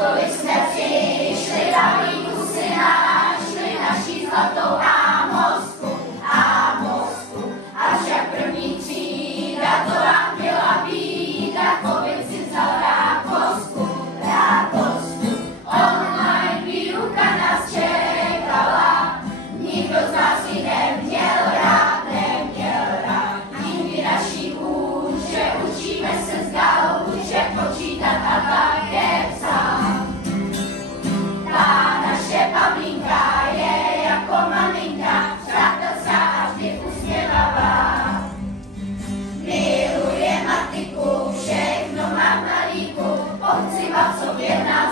Kolik jsme přišli, Davíku si našli naší zlatou Ámosku. Až jak první třída, to nám byla bída, covid si vzal rákosku. Online výuka nás čekala, nikdo z nás ji neměl rád. Díky naší úče učíme se z gauče počítat a také psát. Ta naše Pavlínka je jako maminka, přátelská a vždy usměvavá. Miluje matiku, všechno má v malíku, ovci má v sobě na